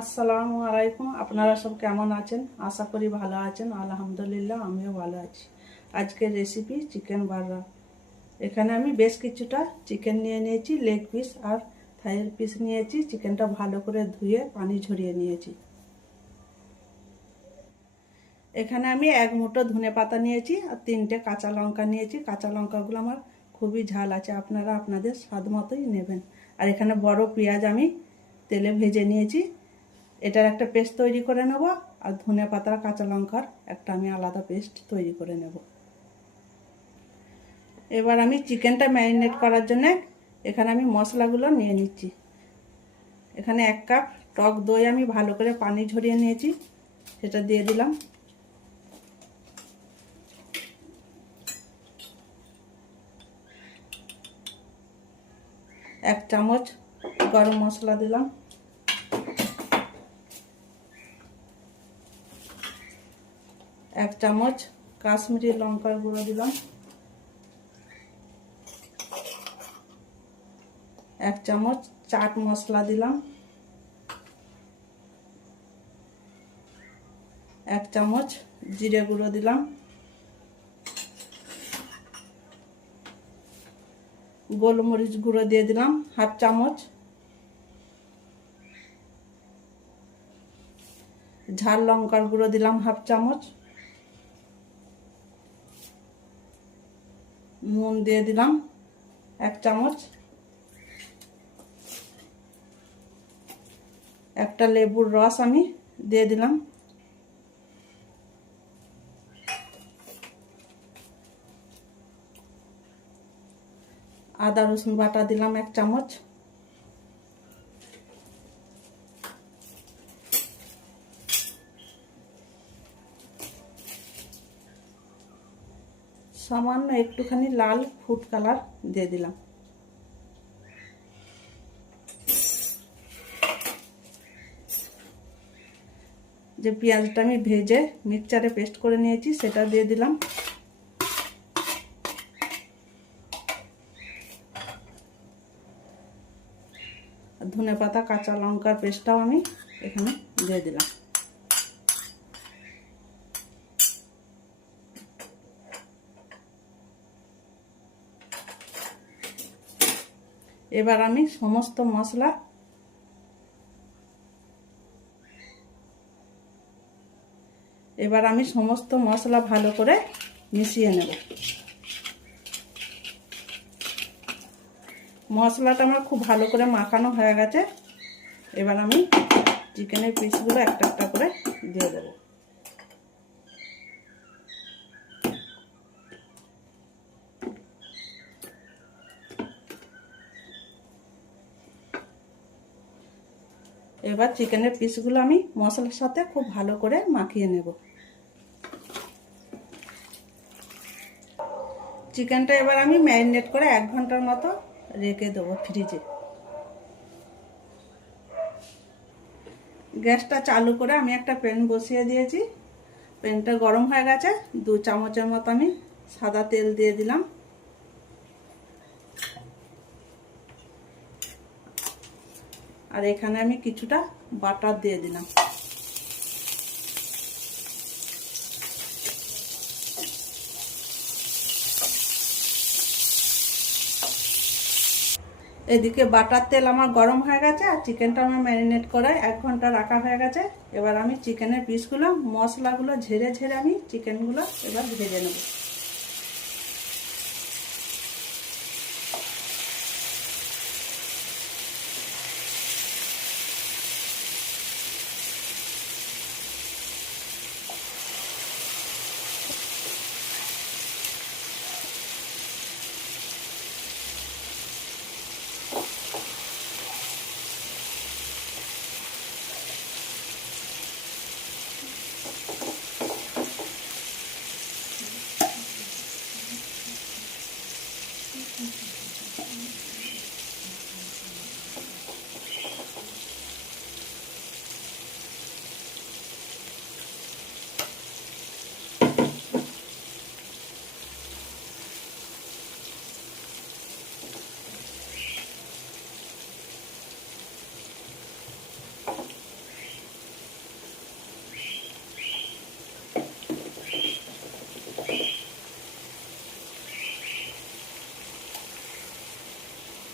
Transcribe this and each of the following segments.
আসসালামু আলাইকুম। আপনারা সব কেমন আছেন? আশা করি ভালো আছেন। আলহামদুলিল্লাহ আমিও ভালো আছি। আজকের রেসিপি চিকেন বার্গার। এখানে আমি বেশ কিছুটা চিকেন নিয়ে নিয়েছি, লেগ পিস আর থাইয়ের পিস নিয়েছি। চিকেনটা ভালো করে ধুয়ে পানি ঝরিয়ে নিয়েছি। এখানে আমি এক মুঠো ধনে পাতা নিয়েছি আর 3টে কাঁচা লঙ্কা নিয়েছি। কাঁচা লঙ্কাগুলো আমার খুবই ঝাল আছে, আপনারা আপনাদের স্বাদ মতোই নেবেন। আর এখানে বড় পেঁয়াজ আমি তেলে ভেজে নিয়েছি। এটার একটা পেস্ট তৈরি করে নেব, আর ধনে পাতা কাঁচা লঙ্কার একটা আমি আলাদা পেস্ট তৈরি করে নেব। এবার আমি চিকেনটা ম্যারিনেট করার জন্য এখানে আমি মশলাগুলো নিয়ে নিচ্ছি। এখানে 1 কাপ টক দই আমি ভালো করে পানি ঝরিয়ে নিয়েছি, সেটা দিয়ে দিলাম। এক চামচ গরম মশলা দিলাম। এক চামচ কাশ্মীরি লঙ্কার গুঁড়ো দিলাম। এক চামচ চাট মশলা দিলাম। এক চামচ জিরে গুঁড়ো দিলাম। গোলমরিচ গুঁড়ো দিয়ে দিলাম হাফ চামচ। ঝাল লঙ্কার গুঁড়ো দিলাম হাফ চামচ। নুন দিয়ে দিলাম 1 চামচ। একটা লেবুর রস আমি দিয়ে দিলাম। আদা রসুন বাটা দিলাম 1 চামচ। সামান্য একটুখানি লাল ফুড কালার দিয়ে দিলাম। যে পেঁয়াজটা আমি ভেজে মিক্সচারে পেস্ট করে নিয়েছি সেটা দিয়ে দিলাম। ধনে পাতা কাঁচা লঙ্কার পেস্টটাও আমি এখানে দিয়ে দিলাম। এবার আমি সমস্ত মশলা ভালো করে মিশিয়ে নেব। মশলাটা আমার খুব ভালো করে মাখানো হয়ে গেছে। এবার আমি চিকেনের পিসগুলো একটা একটা করে দিয়ে দেব। এবার চিকেনের পিসগুলো আমি মশলার সাথে খুব ভালো করে মাখিয়ে নেব। চিকেনটা এবার আমি ম্যারিনেট করে 1 ঘন্টার মতো রেখে দেবো ফ্রিজে। গ্যাসটা চালু করে আমি একটা প্যান বসিয়ে দিয়েছি। প্যানটা গরম হয়ে গেছে। 2 চামচের মতো আমি সাদা তেল দিয়ে দিলাম। আর এখানে আমি কিছুটা বাটার দিয়ে দিলাম। এদিকে বাটার তেল আমার গরম হয়ে গেছে আর চিকেনটা আমার ম্যারিনেট করে 1 ঘন্টা রাখা হয়ে গেছে। এবার আমি চিকেনের পিসগুলো মশলাগুলো ঝেড়ে ঝেড়ে আমি চিকেনগুলো এবার ভেজে নেব।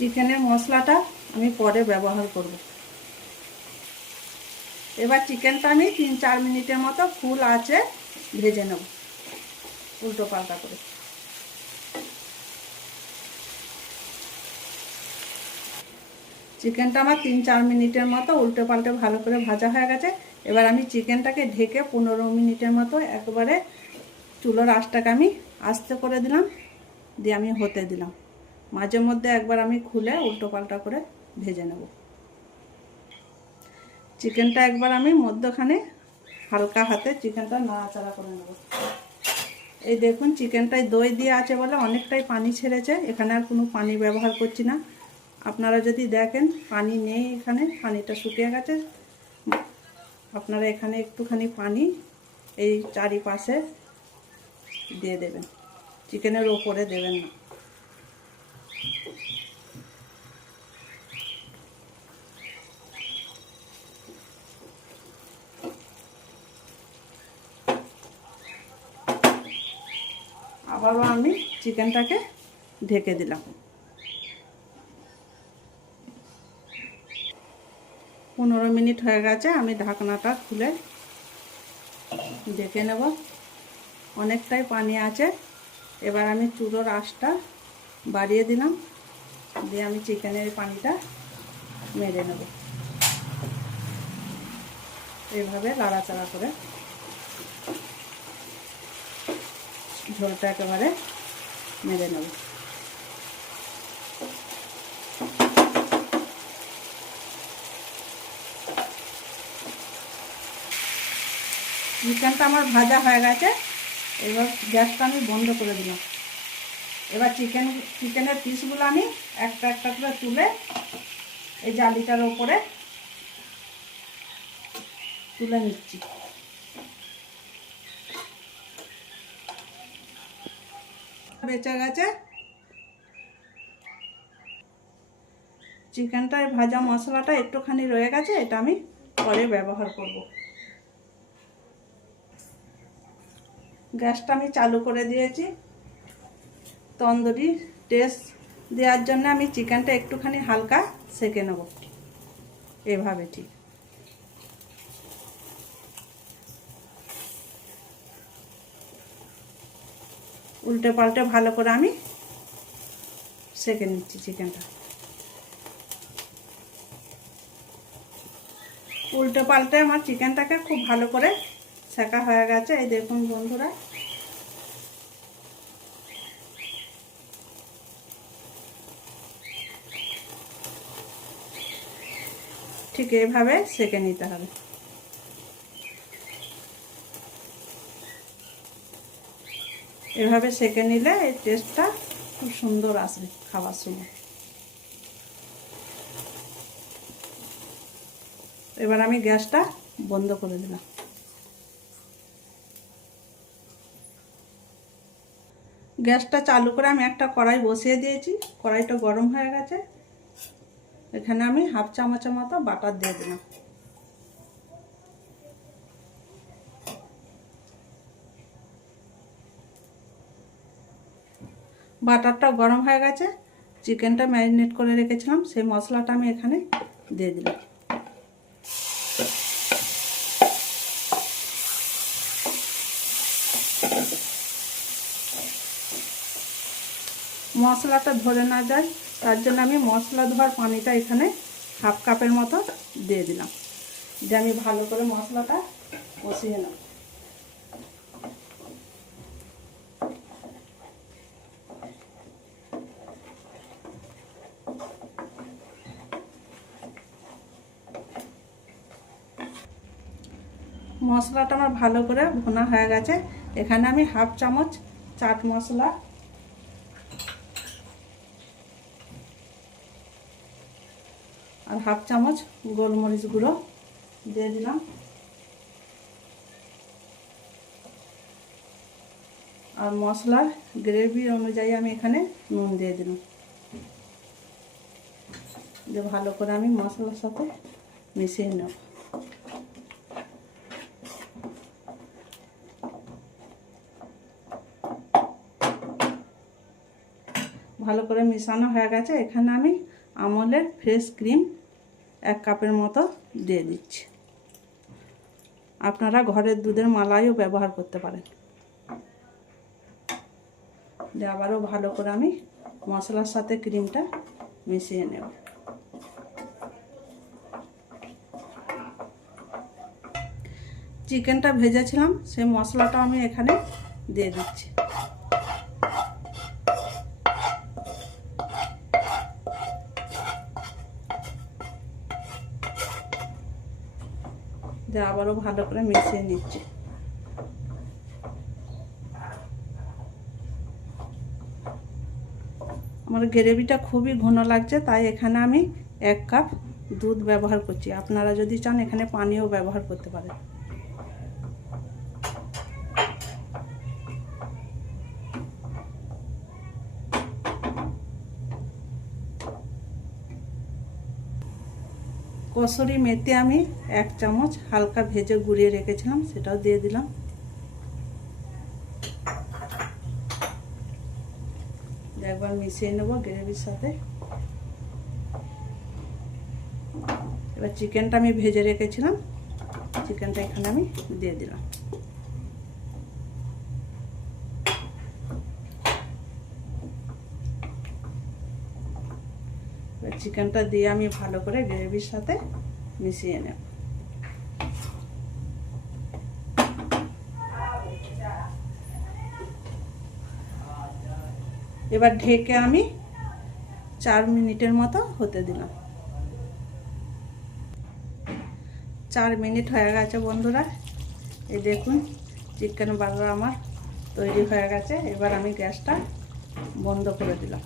চিকেনের মশলাটা আমি পরে ব্যবহার করব। এবার চিকেনটা আমি 3-4 মিনিটের মতো ফুল আঁচে ভেজে নেব, উল্টো পাল্টা করে। চিকেনটা আমার 3-4 মিনিটের মতো উল্টো পাল্টে ভালো করে ভাজা হয়ে গেছে। এবার আমি চিকেনটাকে ঢেকে 15 মিনিটের মতো একবারে চুলোর আঁচটাকে আমি আস্তে করে দিলাম, দিয়ে আমি হতে দিলাম। মাঝে মধ্যে একবার আমি খুলে উল্টো পাল্টা করে ভেজে নেব। চিকেনটা একবার আমি মধ্যখানে হালকা হাতে চিকেনটা নাড়াচাড়া করে নেব। এই দেখুন চিকেনটায় দই দিয়ে আছে বলে অনেকটাই পানি ছেড়েছে, এখানে আর কোনো পানি ব্যবহার করছি না। আপনারা যদি দেখেন পানি নেই, এখানে পানিটা শুকিয়ে গেছে, আপনারা এখানে একটুখানি পানি এই চারিপাশে দিয়ে দেবেন, চিকেনের ওপরে দেবেন না। আবারও আমি চিকেনটাকে ঢেকে দিলাম। 15 মিনিট হয়ে গেছে, আমি ঢাকনাটা খুলে দেখে নেব। অনেকটাই পানি আছে। এবার আমি চুলোর আঁচটা বাড়িয়ে দিলাম, দিয়ে আমি চিকেনের পানিটা মেরে নেব। এইভাবে লাড়াচাড়া করে ঝোলটা একেবারে মেরে নেব। চিকেনটা আমার ভাজা হয়ে গেছে, এবার গ্যাসটা আমি বন্ধ করে দিলাম। এবার চিকেনের পিসগুলো আমি একটা একটা করে তুলে এই জালিটার ওপরে তুলে নিচ্ছি। বেঁচে গেছে চিকেনটায় ভাজা মশলাটা একটুখানি রয়ে গেছে, এটা আমি পরে ব্যবহার করব। গ্যাসটা আমি চালু করে দিয়েছি। তন্দুরি টেস্ট দেওয়ার জন্য আমি চিকেনটা একটুখানি হালকা সেঁকে নেব, এভাবে ঠিক। উল্টে পাল্টে ভালো করে আমি সেঁকে নিচ্ছি চিকেনটা। উল্টে পাল্টে আমার চিকেনটাকে খুব ভালো করে সেঁকা হয়ে গেছে। এই দেখুন বন্ধুরা, ঠিক এইভাবে সেঁকে নিতে হবে। এভাবে সেঁকে নিলে এই টেস্টটা খুব সুন্দর আসবে খাবার সময়। এবার আমি গ্যাসটা বন্ধ করে দিলাম। গ্যাসটা চালু করে আমি একটা কড়াই বসিয়ে দিয়েছি। কড়াইটা গরম হয়ে গেছে, এখানে আমি 1/2 চামচের মতো বাটার দিয়ে দিলাম। বাটারটা গরম হয়ে গেছে, চিকেনটা ম্যারিনেট করে রেখেছিলাম সেই মশলাটা আমি এখানে দিয়ে দিলাম। মশলাটা ধরে না যায় তার জন্য আমি মশলা ধোয়ার পানিটা এখানে 1/2 কাপের মতো দিয়ে দিলাম, দিয়ে আমি ভালো করে মশলাটা কষিয়ে নেব। মশলাটা আমার ভালো করে ভুনা হয়ে গেছে, এখানে আমি 1/2 চামচ চাট মশলা আর 1/2 চামচ গোলমরিচ গুঁড়ো দিয়ে দিলাম। আর মশলার গ্রেভি অনুযায়ী আমি এখানে নুন দিয়ে দিলাম, দিয়ে ভালো করে আমি মশলার সাথে মিশিয়ে নেব। ভালো করে মিশানো হয়ে গেছে। এখানে আমি আমুলের ফ্রেশ ক্রিম 1 কাপের মতো দিয়ে দিচ্ছি। আপনারা ঘরের দুধের মালাইও ব্যবহার করতে পারেন। দিয়ে আবারও ভালো করে আমি মশলার সাথে ক্রিমটা মিশিয়ে নেব। চিকেনটা ভেজেছিলাম সেই মশলাটা আমি এখানে দিয়ে দিচ্ছি। দিয়ে আবারও ভালো করে মিশিয়ে নিচ্ছি। আমার গ্রেভিটা খুবই ঘন লাগছে, তাই এখানে আমি 1 কাপ দুধ ব্যবহার করছি। আপনারা যদি চান এখানে পানিও ব্যবহার করতে পারেন। কসুরি মেথি আমি 1 চামচ হালকা ভেজে গুঁড়িয়ে রেখেছিলাম, সেটাও দিয়ে দিলাম। একবার মিশিয়ে নেব গ্রেভির সাথে। এবার চিকেনটা আমি ভেজে রেখেছিলাম, চিকেনটা এখানে আমি দিয়ে দিলাম। এবার চিকেনটা দিয়ে আমি ভালো করে গ্রেভির সাথে মিশিয়ে নেব। এবার ঢেকে আমি 4 মিনিটের মতো হতে দিলাম। 4 মিনিট হয়ে গেছে বন্ধুরা। এই দেখুন চিকেন বার্গার আমার তৈরি হয়ে গেছে। এবার আমি গ্যাসটা বন্ধ করে দিলাম।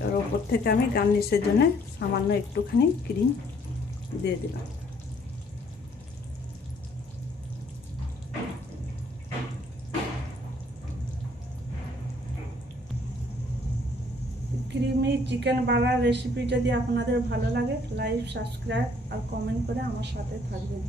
এবার ওপর থেকে আমি গার্নিশের জন্য সামান্য একটুখানি ক্রিম দিয়ে দিলাম। ক্রিমি চিকেন বার্গার রেসিপি যদি আপনাদের ভালো লাগে, লাইক, সাবস্ক্রাইব আর কমেন্ট করে আমার সাথে থাকবেন।